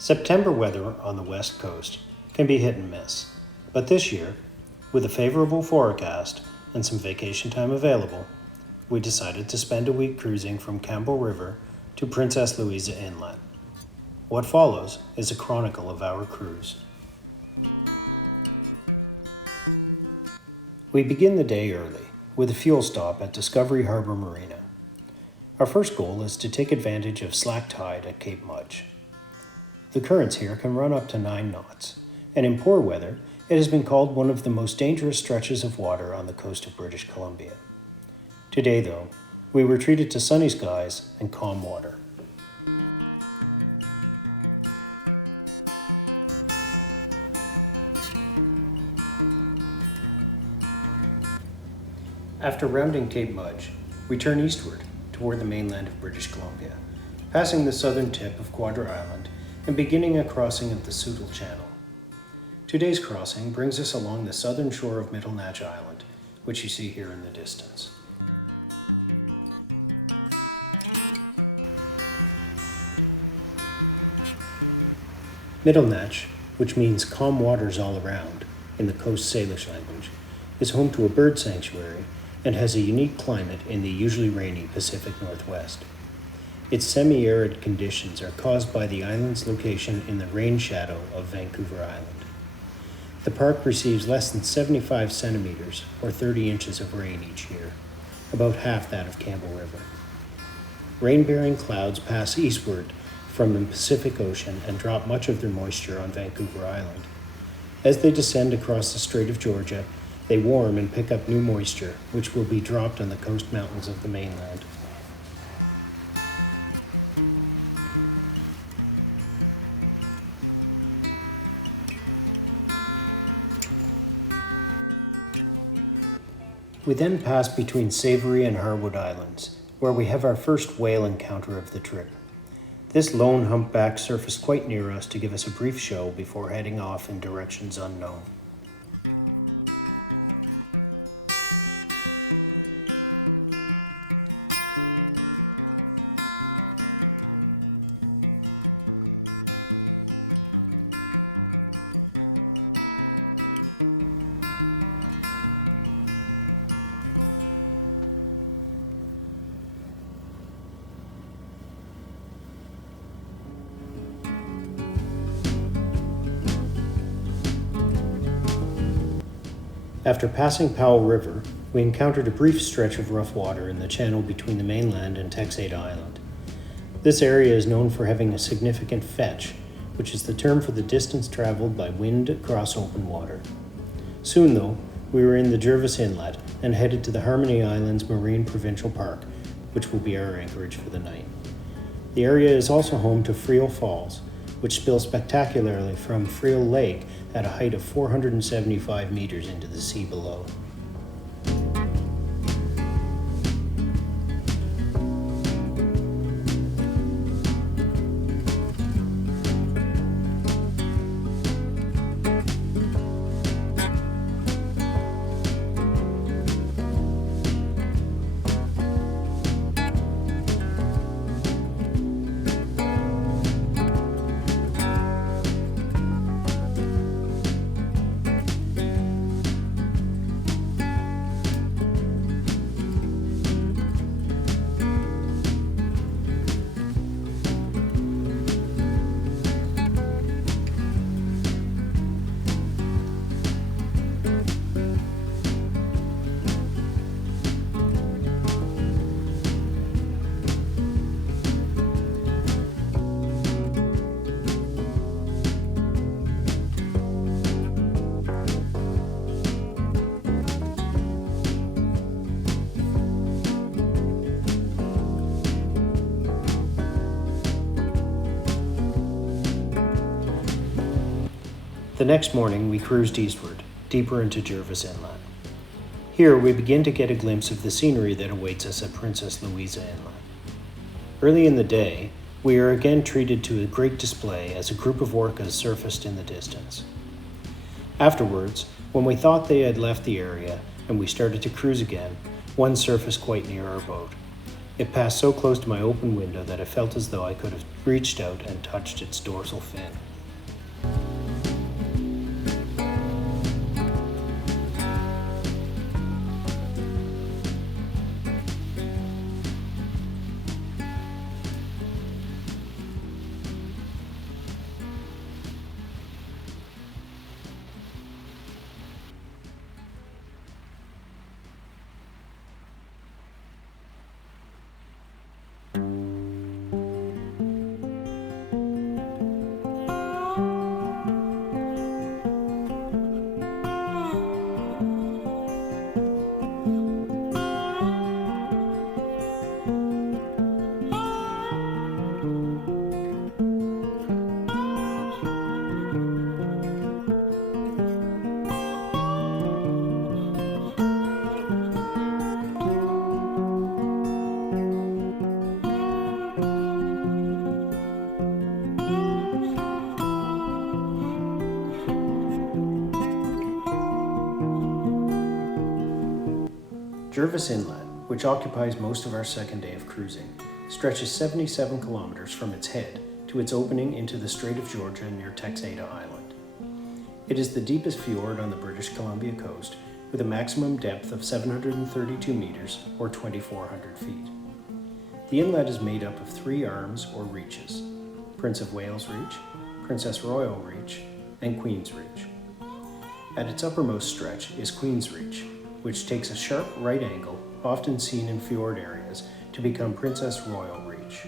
September weather on the west coast can be hit and miss, but this year, with a favorable forecast and some vacation time available, we decided to spend a week cruising from Campbell River to Princess Louisa Inlet. What follows is a chronicle of our cruise. We begin the day early with a fuel stop at Discovery Harbor Marina. Our first goal is to take advantage of slack tide at Cape Mudge. The currents here can run up to 9 knots, and in poor weather, it has been called one of the most dangerous stretches of water on the coast of British Columbia. Today, though, we were treated to sunny skies and calm water. After rounding Cape Mudge, we turn eastward toward the mainland of British Columbia, passing the southern tip of Quadra Island and beginning a crossing of the Soutal Channel. Today's crossing brings us along the southern shore of Mittlenatch Island, which you see here in the distance. Mittlenatch, which means calm waters all around in the Coast Salish language, is home to a bird sanctuary and has a unique climate in the usually rainy Pacific Northwest. Its semi-arid conditions are caused by the island's location in the rain shadow of Vancouver Island. The park receives less than 75 centimeters or 30 inches of rain each year, about half that of Campbell River. Rain-bearing clouds pass eastward from the Pacific Ocean and drop much of their moisture on Vancouver Island. As they descend across the Strait of Georgia, they warm and pick up new moisture, which will be dropped on the coast mountains of the mainland. We then pass between Savary and Harwood Islands, where we have our first whale encounter of the trip. This lone humpback surfaced quite near us to give us a brief show before heading off in directions unknown. After passing Powell River, we encountered a brief stretch of rough water in the channel between the mainland and Texada Island. This area is known for having a significant fetch, which is the term for the distance traveled by wind across open water. Soon, though, we were in the Jervis Inlet and headed to the Harmony Islands Marine Provincial Park, which will be our anchorage for the night. The area is also home to Freel Falls, which spill spectacularly from Freel Lake at a height of 475 meters into the sea below. The next morning, we cruised eastward, deeper into Jervis Inlet. Here, we begin to get a glimpse of the scenery that awaits us at Princess Louisa Inlet. Early in the day, we are again treated to a great display as a group of orcas surfaced in the distance. Afterwards, when we thought they had left the area and we started to cruise again, one surfaced quite near our boat. It passed so close to my open window that I felt as though I could have reached out and touched its dorsal fin. Jervis Inlet, which occupies most of our second day of cruising, stretches 77 kilometers from its head to its opening into the Strait of Georgia near Texada Island. It is the deepest fjord on the British Columbia coast, with a maximum depth of 732 meters or 2,400 feet. The inlet is made up of 3 arms or reaches: Prince of Wales Reach, Princess Royal Reach, and Queen's Reach. At its uppermost stretch is Queen's Reach, which takes a sharp right angle, often seen in fjord areas, to become Princess Royal Reach.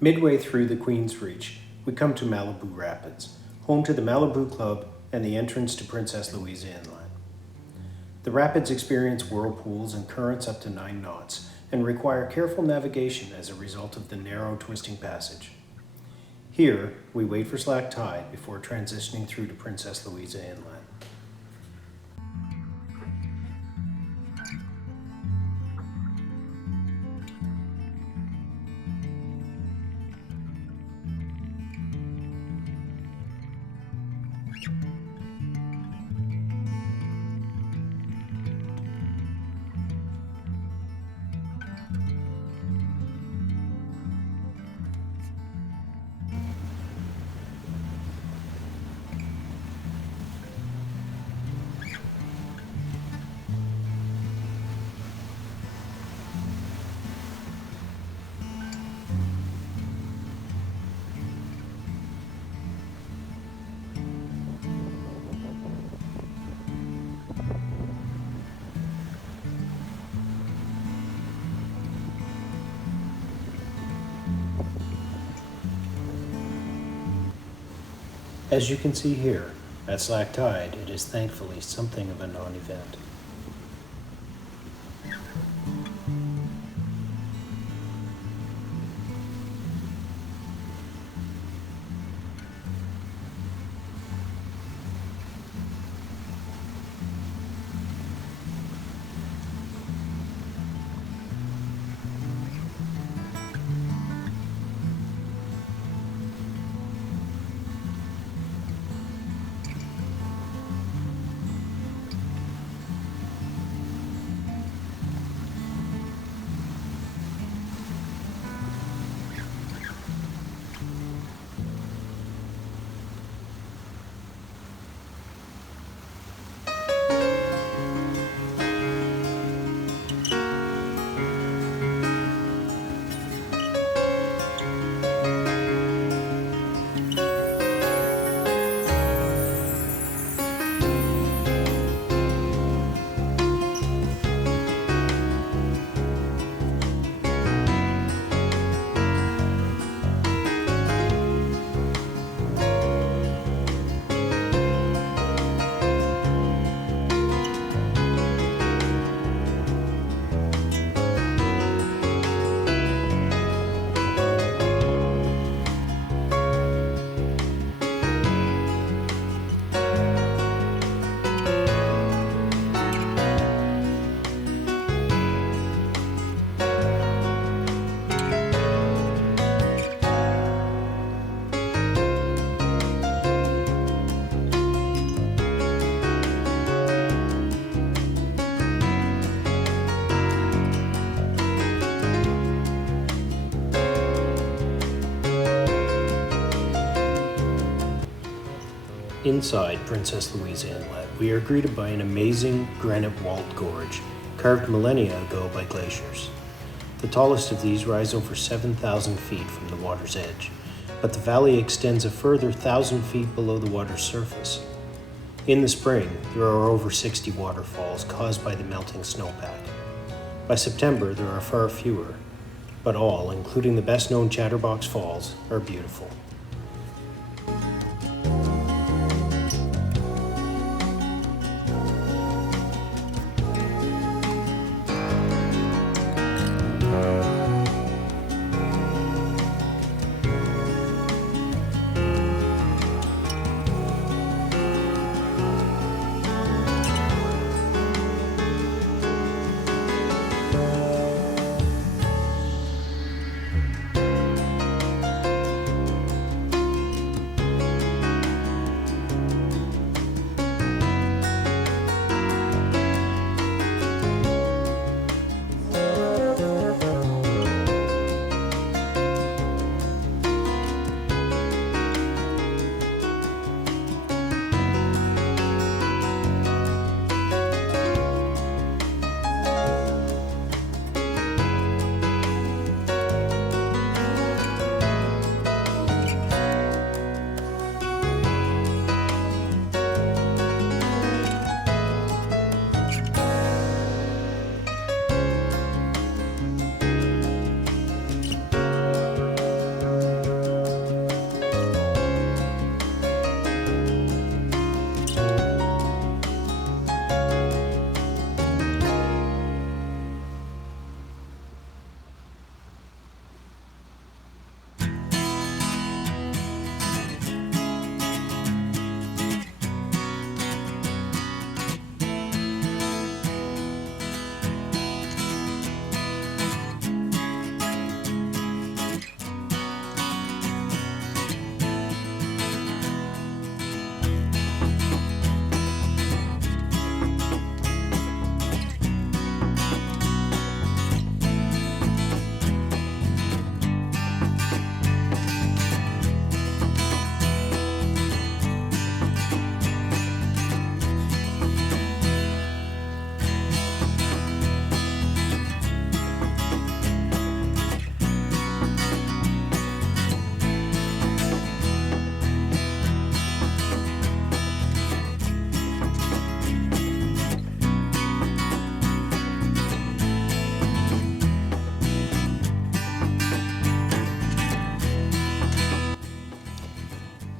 Midway through the Queen's Reach, we come to Malibu Rapids, home to the Malibu Club and the entrance to Princess Louisa Inlet. The rapids experience whirlpools and currents up to 9 knots and require careful navigation as a result of the narrow, twisting passage. Here, we wait for slack tide before transitioning through to Princess Louisa Inlet. As you can see here, at slack tide, it is thankfully something of a non-event. inside Princess Louisa Inlet, we are greeted by an amazing granite-walled gorge, carved millennia ago by glaciers. The tallest of these rise over 7,000 feet from the water's edge, but the valley extends a further 1,000 feet below the water's surface. In the spring, there are over 60 waterfalls caused by the melting snowpack. By September, there are far fewer, but all, including the best-known Chatterbox Falls, are beautiful.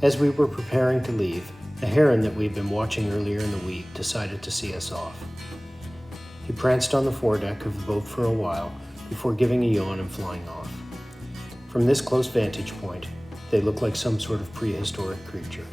As we were preparing to leave, a heron that we'd been watching earlier in the week decided to see us off. He pranced on the foredeck of the boat for a while before giving a yawn and flying off. From this close vantage point, they look like some sort of prehistoric creature.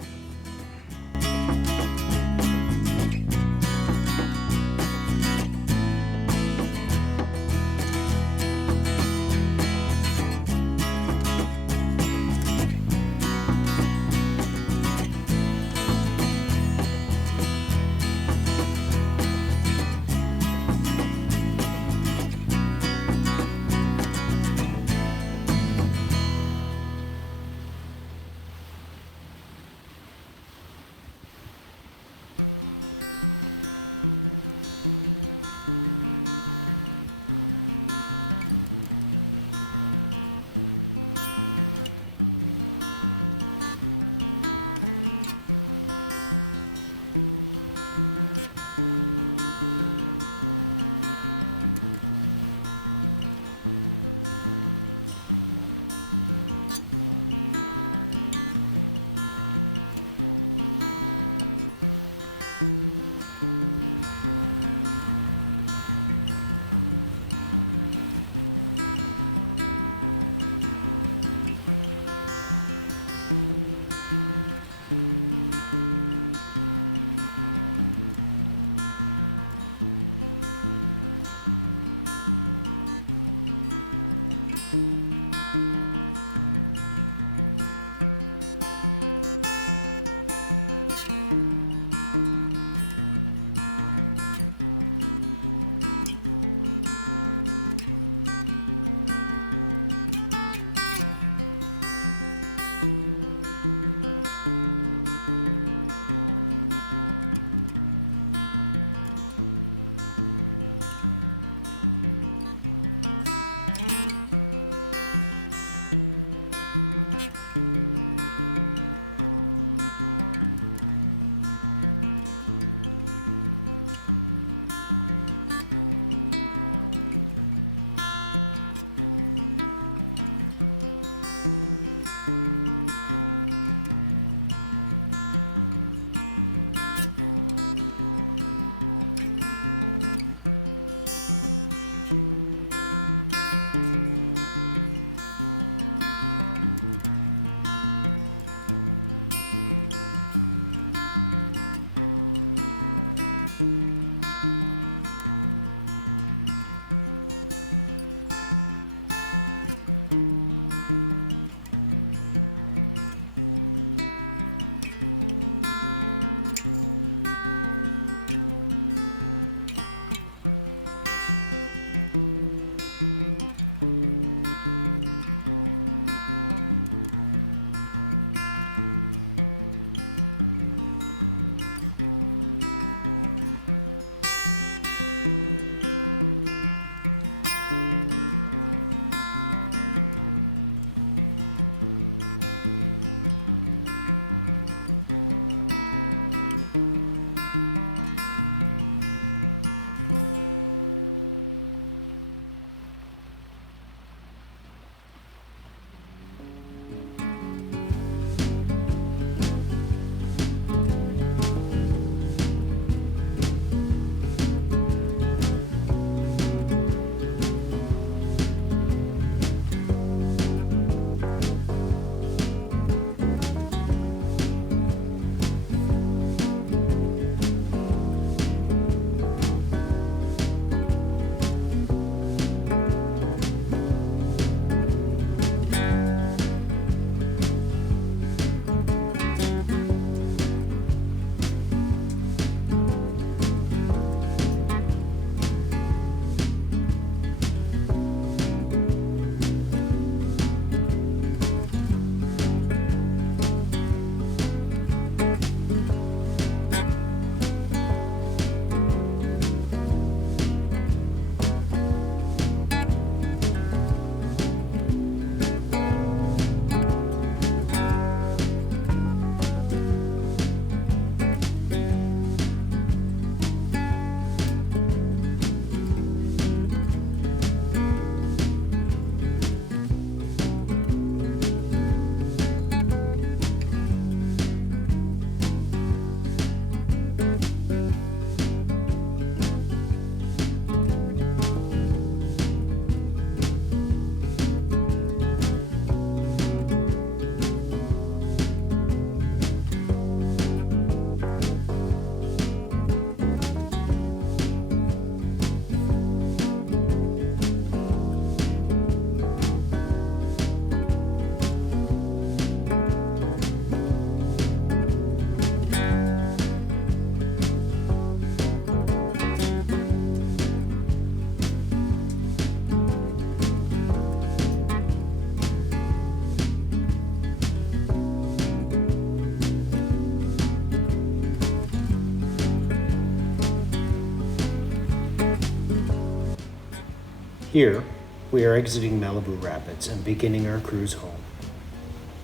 Here, we are exiting Malibu Rapids and beginning our cruise home.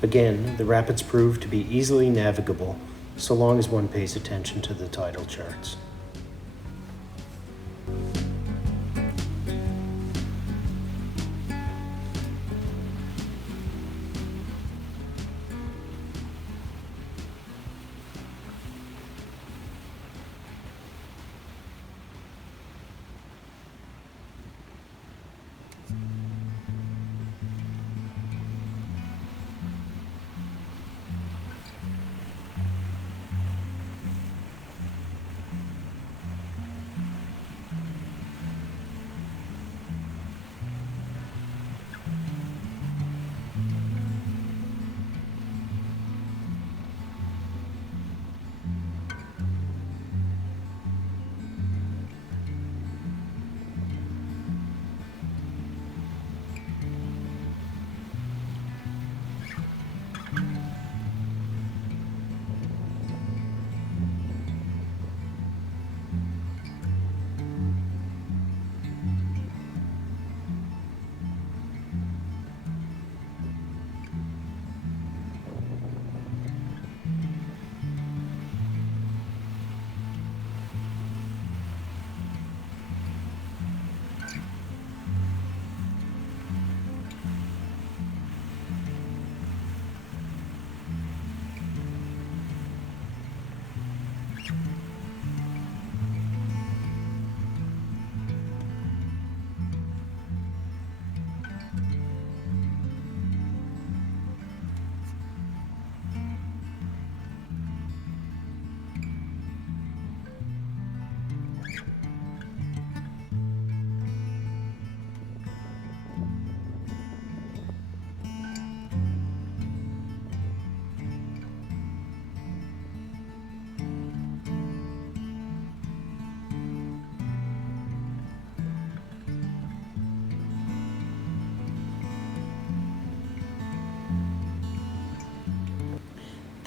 Again, the rapids prove to be easily navigable so long as one pays attention to the tidal charts.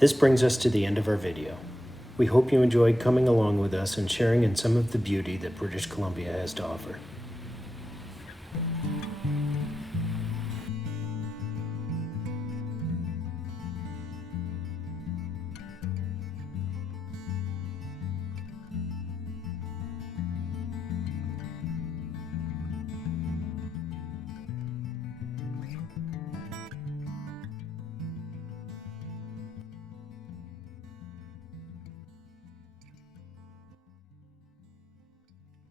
This brings us to the end of our video. We hope you enjoyed coming along with us and sharing in some of the beauty that British Columbia has to offer.